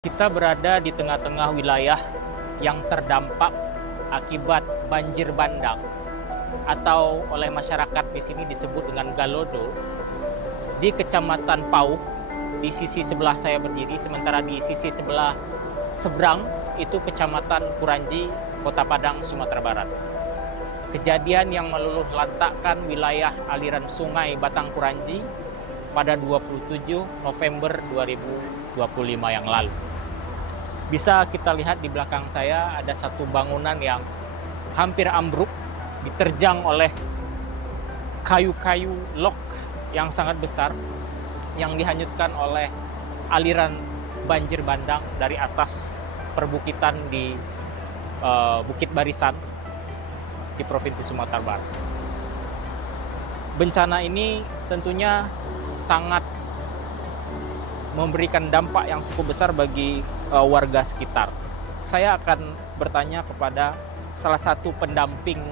Kita berada di tengah-tengah wilayah yang terdampak akibat banjir bandang atau oleh masyarakat di sini disebut dengan Galodo di Kecamatan Pauh. Di sisi sebelah saya berdiri, sementara di sisi sebelah seberang itu Kecamatan Kuranji, Kota Padang, Sumatera Barat. Kejadian yang meluluh lantakkan wilayah aliran sungai Batang Kuranji pada 27 November 2025 yang lalu. Bisa kita lihat di belakang saya ada satu bangunan yang hampir ambruk, diterjang oleh kayu-kayu log yang sangat besar yang dihanyutkan oleh aliran banjir bandang dari atas perbukitan di Bukit Barisan di Provinsi Sumatera Barat. Bencana ini tentunya sangat memberikan dampak yang cukup besar bagi warga sekitar. Saya akan bertanya kepada salah satu pendamping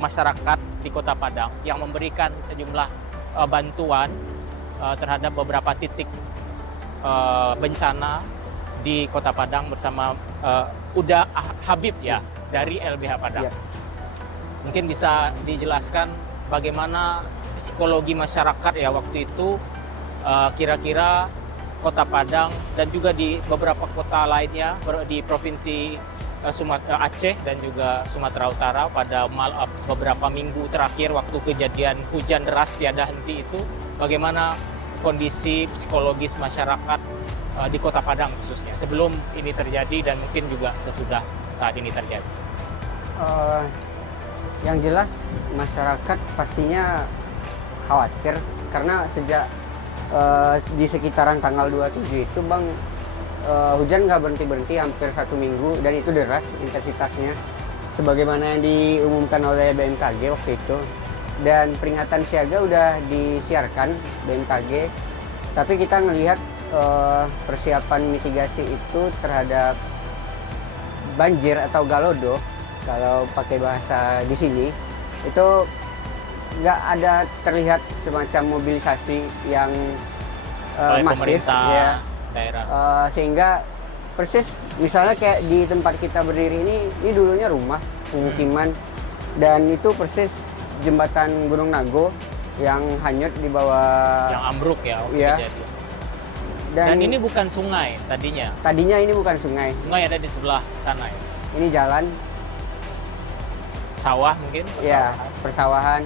masyarakat di Kota Padang yang memberikan sejumlah bantuan terhadap beberapa titik bencana di Kota Padang bersama Uda Habib ya dari LBH Padang. Ya. Mungkin bisa dijelaskan bagaimana psikologi masyarakat ya waktu itu, kira-kira Kota Padang dan juga di beberapa kota lainnya di Provinsi Aceh dan juga Sumatera Utara pada beberapa minggu terakhir waktu kejadian hujan deras tiada henti itu, bagaimana kondisi psikologis masyarakat di Kota Padang khususnya sebelum ini terjadi dan mungkin juga sesudah saat ini terjadi. Yang jelas masyarakat pastinya khawatir karena sejak di sekitaran tanggal 27 itu Bang, hujan nggak berhenti-berhenti hampir 1 minggu dan itu deras intensitasnya sebagaimana yang diumumkan oleh BMKG waktu itu, dan peringatan siaga udah disiarkan BMKG, tapi kita ngelihat persiapan mitigasi itu terhadap banjir atau galodo kalau pakai bahasa di sini itu nggak ada terlihat semacam mobilisasi yang masif ya, daerah. Sehingga persis misalnya kayak di tempat kita berdiri ini dulunya rumah pemukiman dan itu persis jembatan Gunung Nago yang hanyut di bawah, yang ambruk ya, ya. Kejadian. Dan ini bukan sungai tadinya. Tadinya ini bukan sungai. Sungai ada di sebelah sana ya. Ini jalan. Sawah mungkin? Ya, persawahan.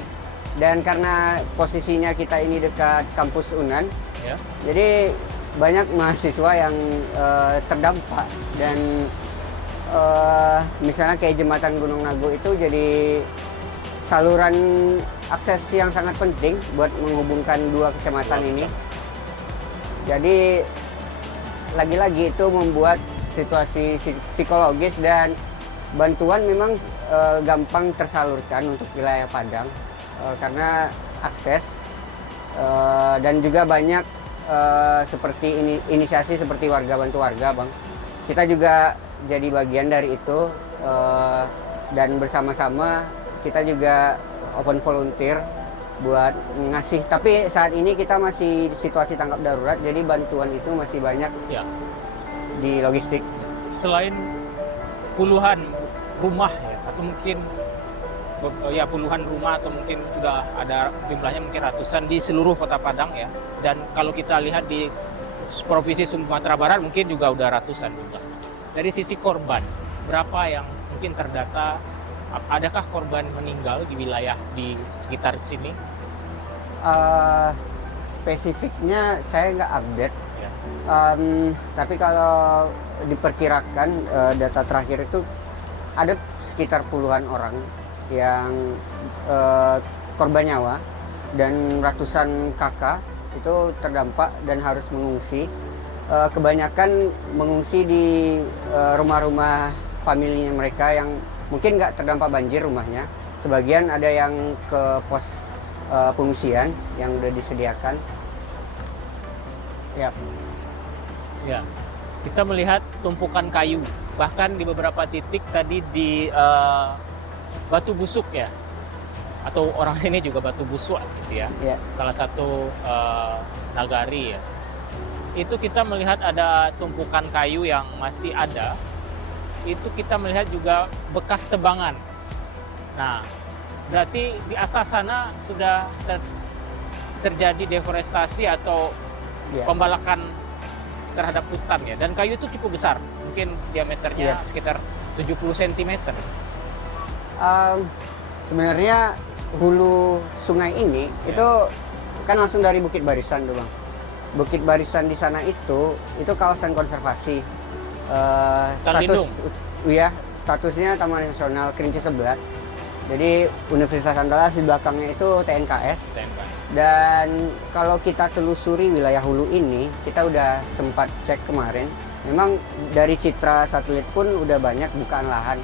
Dan karena posisinya kita ini dekat kampus UNAN, ya. Jadi banyak mahasiswa yang terdampak dan misalnya kayak jembatan Gunung Nago itu jadi saluran akses yang sangat penting buat menghubungkan dua kecamatan ini. Jadi lagi-lagi itu membuat situasi psikologis dan bantuan memang gampang tersalurkan untuk wilayah Padang. Karena akses dan juga banyak seperti inisiasi seperti warga bantu warga Bang. Kita juga jadi bagian dari itu dan bersama-sama kita juga open volunteer buat ngasih. Tapi saat ini kita masih situasi tanggap darurat, jadi bantuan itu masih banyak ya di logistik. Selain puluhan rumah ya, atau mungkin ya puluhan rumah atau mungkin sudah ada jumlahnya mungkin ratusan di seluruh Kota Padang ya. Dan kalau kita lihat di Provinsi Sumatera Barat mungkin juga udah ratusan jumlah. Dari sisi korban, berapa yang mungkin terdata? Adakah korban meninggal di wilayah di sekitar sini? Spesifiknya saya nggak update. Ya. Tapi kalau diperkirakan data terakhir itu ada sekitar puluhan orang yang korban nyawa dan ratusan kakak itu terdampak dan harus mengungsi. Kebanyakan mengungsi di rumah-rumah familinya mereka yang mungkin nggak terdampak banjir rumahnya. Sebagian ada yang ke pos pengungsian yang udah disediakan. Ya. Ya. Kita melihat tumpukan kayu, bahkan di beberapa titik tadi di batu busuk ya, atau orang sini juga batu busuk gitu ya. Yeah. Salah satu nagari ya. itu kita melihat ada tumpukan kayu yang masih ada. Itu kita melihat juga bekas tebangan. Nah, berarti di atas sana sudah terjadi deforestasi atau Ya. pembalakan terhadap hutan ya. Dan kayu itu cukup besar, mungkin diameternya Iya. sekitar 70 cm. Sebenarnya hulu sungai ini itu kan langsung dari Bukit Barisan tuh, Bang. Bukit Barisan di sana itu kawasan konservasi. Hutan lindung. Iya, statusnya Taman Nasional Kerinci Sebelat. Jadi Universitas Andalas di belakangnya itu TNKS. Dan kalau kita telusuri wilayah hulu ini, kita udah sempat cek kemarin. Memang dari citra satelit pun udah banyak bukaan lahan.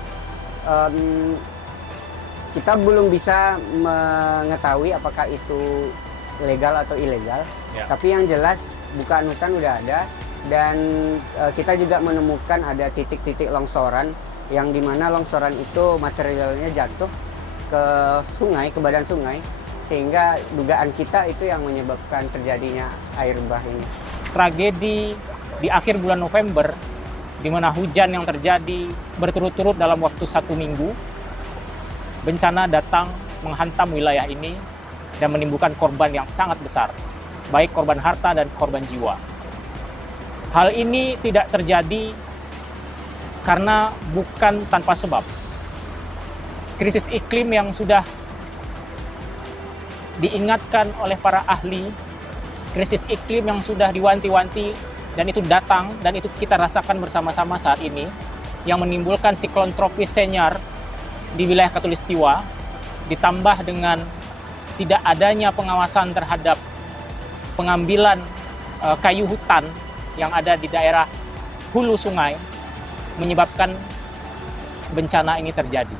Kita belum bisa mengetahui apakah itu legal atau ilegal. Ya. Tapi yang jelas bukaan hutan udah ada. Dan kita juga menemukan ada titik-titik longsoran yang dimana longsoran itu materialnya jatuh ke sungai, ke badan sungai, sehingga dugaan kita itu yang menyebabkan terjadinya air bah ini. Tragedi di akhir bulan November, di mana hujan yang terjadi berturut-turut dalam waktu 1 minggu, bencana datang menghantam wilayah ini dan menimbulkan korban yang sangat besar, baik korban harta dan korban jiwa. Hal ini tidak terjadi karena bukan tanpa sebab. Krisis iklim yang sudah diingatkan oleh para ahli, krisis iklim yang sudah diwanti-wanti, dan itu datang, dan itu kita rasakan bersama-sama saat ini, yang menimbulkan siklon tropis Senyar di wilayah Khatulistiwa, ditambah dengan tidak adanya pengawasan terhadap pengambilan kayu hutan yang ada di daerah hulu sungai, menyebabkan bencana ini terjadi.